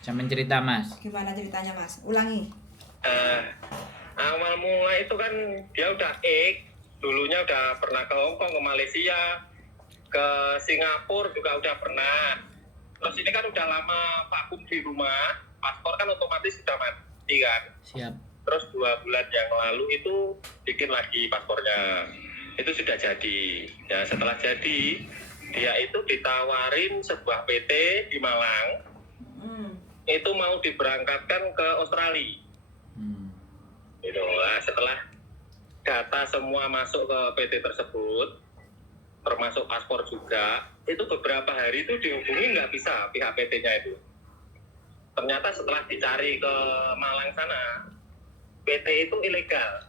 Sampai cerita Mas. Gimana ceritanya Mas? Ulangi. Eh, awal mula itu kan dia udah dulunya udah pernah ke Hong Kong, ke Malaysia, ke Singapura juga udah pernah. Terus ini kan udah lama vakum di rumah, paspor kan otomatis sudah mati kan. Siap. Terus 2 bulan yang lalu itu bikin lagi paspornya. Itu sudah jadi. Ya setelah jadi, dia itu ditawarin sebuah PT di Malang. Itu mau diberangkatkan ke Australia. Gitu. Nah, setelah data semua masuk ke PT tersebut, termasuk paspor juga, itu beberapa hari itu dihubungi nggak bisa pihak PT-nya itu. Ternyata setelah dicari ke Malang sana, PT itu ilegal.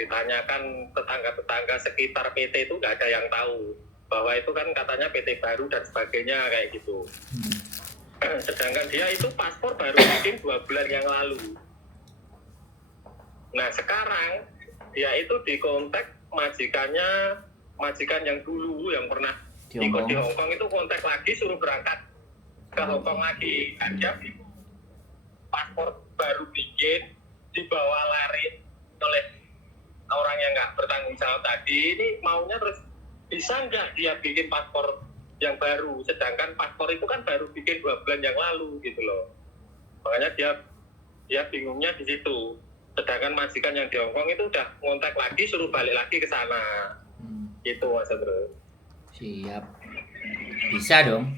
Ditanyakan tetangga-tetangga sekitar PT itu nggak ada yang tahu bahwa itu kan katanya PT baru dan sebagainya kayak gitu. Sedangkan dia itu paspor baru bikin 2 bulan yang lalu. Nah sekarang dia itu dikontak majikan yang dulu yang pernah ikut di Hong Kong itu kontak lagi suruh berangkat ke Hong Kong lagi. Kan dia paspor baru bikin dibawa lari oleh orang yang nggak bertanggung jawab tadi. Ini maunya terus bisa nggak dia bikin paspor yang baru, sedangkan paspor itu kan baru bikin 2 bulan yang lalu gitu loh. Makanya dia bingungnya di situ. Sedangkan majikan yang di Hong Kong itu udah ngontak lagi suruh balik lagi ke sana. Gitu Mas Andro. Siap. Bisa dong.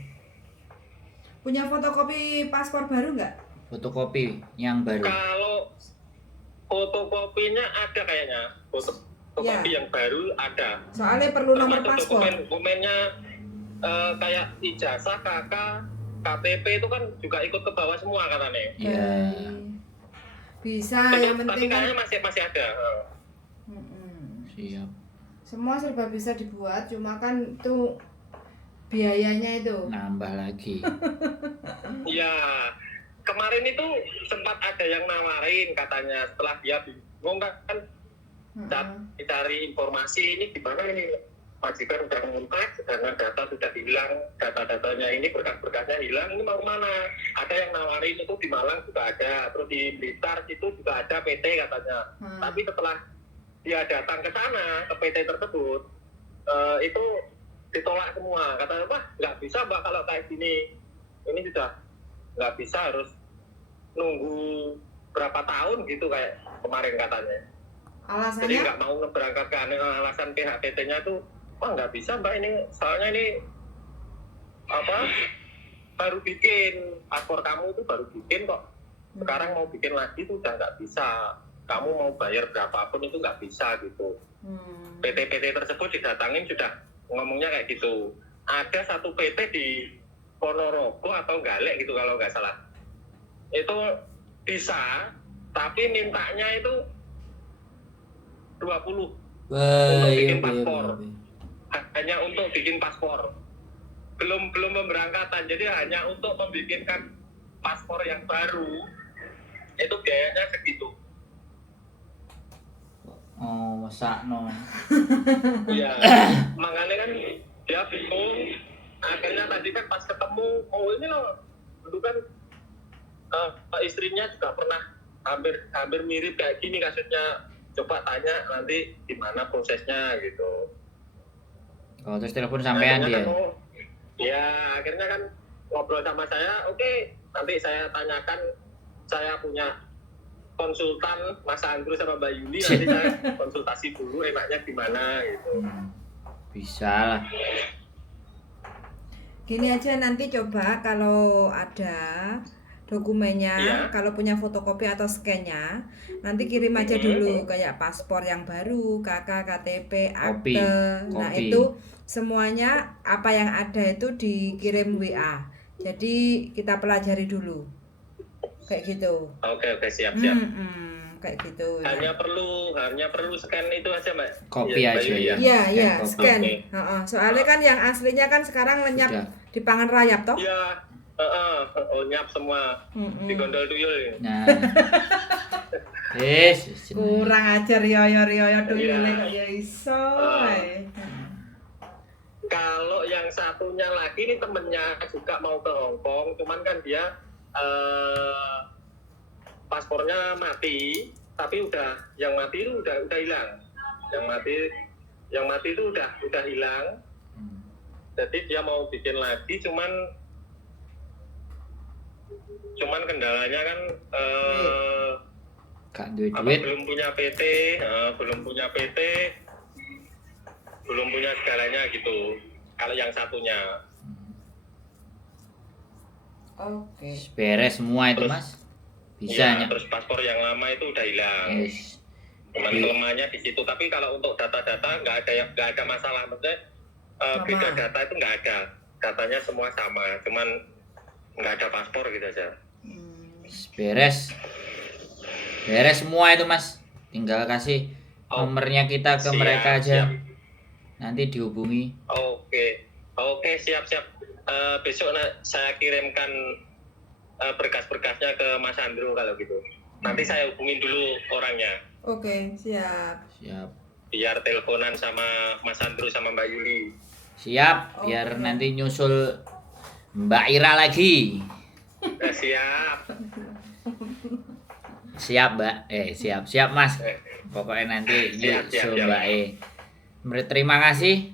Punya fotokopi paspor baru nggak? Fotokopi yang baru. Kalau fotokopinya ada kayaknya. Fotokopi yang baru ada. Soalnya perlu nomor Termasuk paspor. Dokumennya kayak ijazah, KK, KTP itu kan juga ikut ke bawah semua katanya. Iya. Bisa, Itu, yang tapi penting kan kayaknya masih ada. Siap. semua serba bisa dibuat, cuma kan itu biayanya itu. Nambah lagi. Iya. Kemarin itu sempat ada yang nawarin katanya setelah dia bingung kan cari informasi ini gimana ini. Majikan udah mengontak, sedangkan data sudah hilang, data-datanya ini berkas-berkasnya hilang, ini mau mana? Ada yang nawarin itu di Malang juga ada, terus di Blitar itu juga ada PT katanya. Tapi setelah dia datang ke sana, ke PT tersebut, itu ditolak semua. Katanya, wah nggak bisa mbak kalau kayak gini. Ini sudah nggak bisa, harus nunggu berapa tahun gitu kayak kemarin katanya. Alasannya? Jadi nggak mau ngeberangkatkan, alasan pihak PT-nya tuh wah nggak bisa mbak ini, soalnya ini baru bikin, paspor kamu itu baru bikin kok, sekarang mau bikin lagi tuh udah nggak bisa, kamu mau bayar berapapun itu nggak bisa gitu. PT-PT tersebut didatangin sudah ngomongnya kayak gitu. Ada satu PT di Ponorogo atau Galek gitu kalau nggak salah, itu bisa, tapi mintanya itu 20 untuk bikin paspor. Hanya untuk bikin paspor, belum pemberangkatan, jadi hanya untuk membikinkan paspor yang baru itu biayanya segitu. Oh, sakno. Iya, makanya kan dia bingung. Akhirnya tadi kan pas ketemu, oh ini loh, dulu kan istrinya juga pernah hampir mirip kayak gini kasusnya. Coba tanya nanti gimana prosesnya gitu. Oh, terus telepon sampean dia. Kan, ya akhirnya kan ngobrol sama saya, oke, nanti saya tanyakan, saya punya konsultan Mas Andrew sama Mbak Yuli, nanti saya konsultasi dulu enaknya gimana gitu. Bisa lah. Gini aja, nanti coba kalau ada dokumennya, kalau punya fotokopi atau scan-nya, nanti kirim aja dulu kayak paspor yang baru, KK, KTP, akte. Nah, itu semuanya apa yang ada itu dikirim WA. Jadi kita pelajari dulu. Kayak gitu. Oke, siap. Kayak gitu. Hanya perlu scan itu aja, Mbak. Kopi aja ya. Iya, scan. Soalnya kan yang aslinya kan sekarang lenyap di pangan rayap toh? Iya. Nyap semua di gondol tuyul. Nah. Kurang ajar yo tuyul kok ya iso. Kalau yang satunya lagi ini temennya juga mau ke Hong Kong, cuman kan dia paspornya mati, tapi yang mati itu udah hilang. Yang mati itu udah hilang. Jadi dia mau bikin lagi, cuman kendalanya kan Gak duit duit. belum punya PT, belum punya segalanya gitu. Kalau yang satunya. Oke. Beres semua itu, Mas. Bisa Ya, terus paspor yang lama itu udah hilang. Yes. Cuman kelemahannya di situ. Tapi kalau untuk data-data nggak ada masalah. Maksudnya beda data itu nggak ada. Datanya semua sama. Cuman nggak ada paspor gitu aja. Beres semua itu, Mas. Tinggal kasih nomornya kita ke mereka aja. Siap. Nanti dihubungi. Oke, siap. Besok saya kirimkan berkas-berkasnya ke Mas Andrew kalau gitu. Nanti saya hubungin dulu orangnya. Oke, siap. Biar teleponan sama Mas Andrew sama Mbak Yuli. Siap, biar nanti nyusul Mbak Ira lagi. Siap. Siap, Mbak. Siap, Mas. Pokoknya nanti nyusul Mbak E. Terima kasih,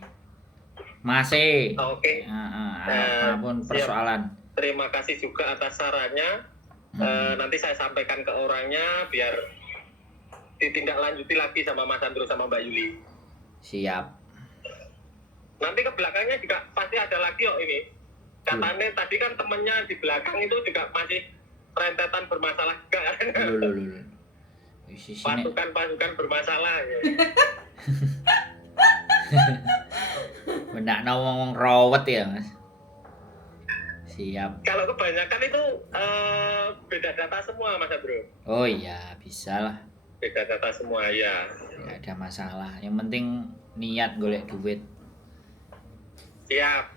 Mas E. Oke. Apapun persoalan. Terima kasih juga atas sarannya. Nanti saya sampaikan ke orangnya biar ditindaklanjuti lagi sama Mas Andrew sama Mbak Yuli. Siap. Nanti ke belakangnya juga pasti ada lagi kok ini. Katanya tadi kan temennya di belakang itu juga masih rentetan bermasalah juga. Loh. Pasukan bermasalah ya. Benak ngomong rawat ya, Mas. Siap. Kalau kebanyakan itu beda data semua, Mas Bro. Oh iya, bisa lah. Beda data semua ya. Gak ada masalah. Yang penting niat golek duit. Siap.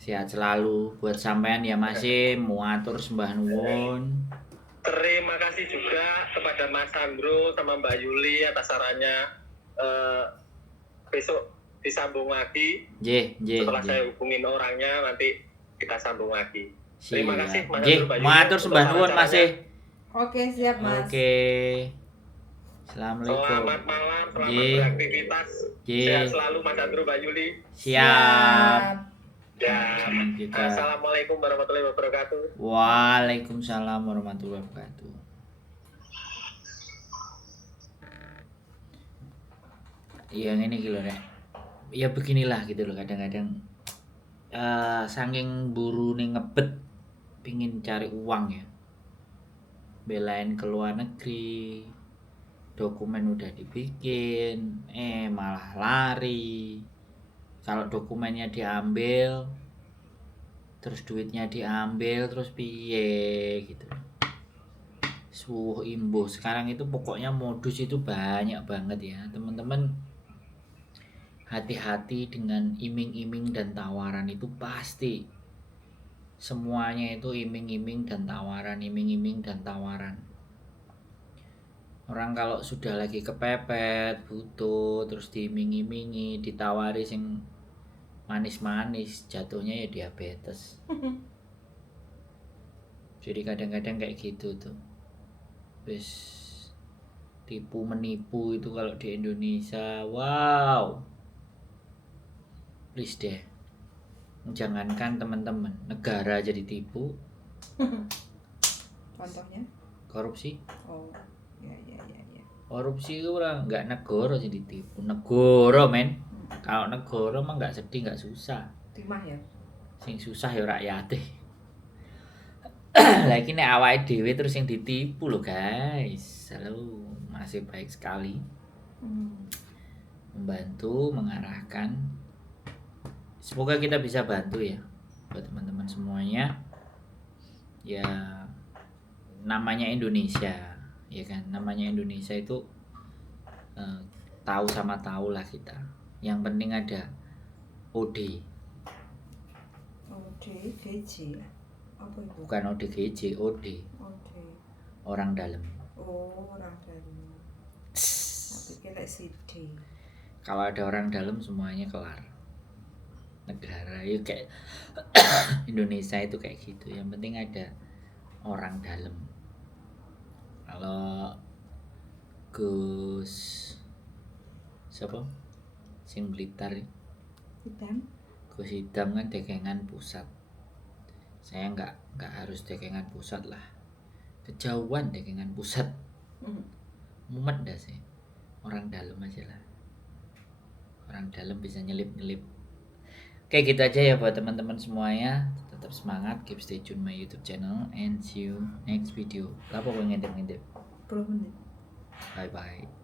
Sehat selalu buat sampean ya, masih mau atur sembah nuwun. Terima kasih juga kepada Mas Andrew sama Mbak Yuli atas sarannya. Besok disambung lagi. Setelah saya hubungin orangnya nanti kita sambung lagi. Terima kasih Mas Andrew, Mbak Yuli. Mau atur sembah nuwun, masih. Oke, siap, Mas. Oke. Assalamualaikum. Selamat malam, selamat beraktivitas. Sehat selalu Mas Andrew, Mbak Yuli. Siap. Ya. Assalamualaikum warahmatullahi wabarakatuh. Waalaikumsalam warahmatullahi wabarakatuh. Iya ini gitu Rek. Ya beginilah gitu loh kadang-kadang saking buru nih ngebet pingin cari uang ya. Belain ke luar negeri. Dokumen udah dibikin, malah lari. Kalau dokumennya diambil, terus duitnya diambil, terus piye gitu. Imbo sekarang itu pokoknya modus itu banyak banget ya teman-teman. Hati-hati dengan iming-iming dan tawaran itu pasti. Semuanya itu iming-iming dan tawaran. Orang kalau sudah lagi kepepet, butuh, terus diiming-imingi, ditawari sing manis-manis, jatuhnya ya diabetes. Jadi kadang-kadang kayak gitu tuh. Wis tipu menipu itu kalau di Indonesia, wow. Please deh. Jangankan teman-teman, negara jadi tipu. Contohnya? Korupsi. Oh, ya. Korupsi itu orang nggak negara jadi tipu. Negara men. Kalau negara mah nggak sedih nggak susah. Timah ya. Sing susah ya rakyate. Lagi nek awake dhewe terus yang ditipu loh guys. Halo, masih baik sekali. Membantu, mengarahkan. Semoga kita bisa bantu ya buat teman-teman semuanya. Ya namanya Indonesia, ya kan? Namanya Indonesia itu tahu sama tahu lah kita. Yang penting ada OD. ODGJ. Apa itu? Bukan ODGJ, OD. Orang dalam. Oh, orang dalam. Tapi kayak CD. Kalau ada orang dalam semuanya kelar. Negara itu kayak Indonesia itu kayak gitu. Yang penting ada orang dalam. Kalau Gus siapa? Sing Blitar. Hitam. Gus Idam kan dekengan pusat. Saya nggak harus dekengan pusat lah. Kejauhan dekengan pusat. Mumet dah sih. Orang dalam aja lah. Orang dalam bisa nyelip-nyelip. Oke, gitu aja ya buat teman-teman semuanya. Tetap semangat, keep stay tune my YouTube channel and see you next video. Apa kau ngedep-ngedep? 10 menit. Bye bye.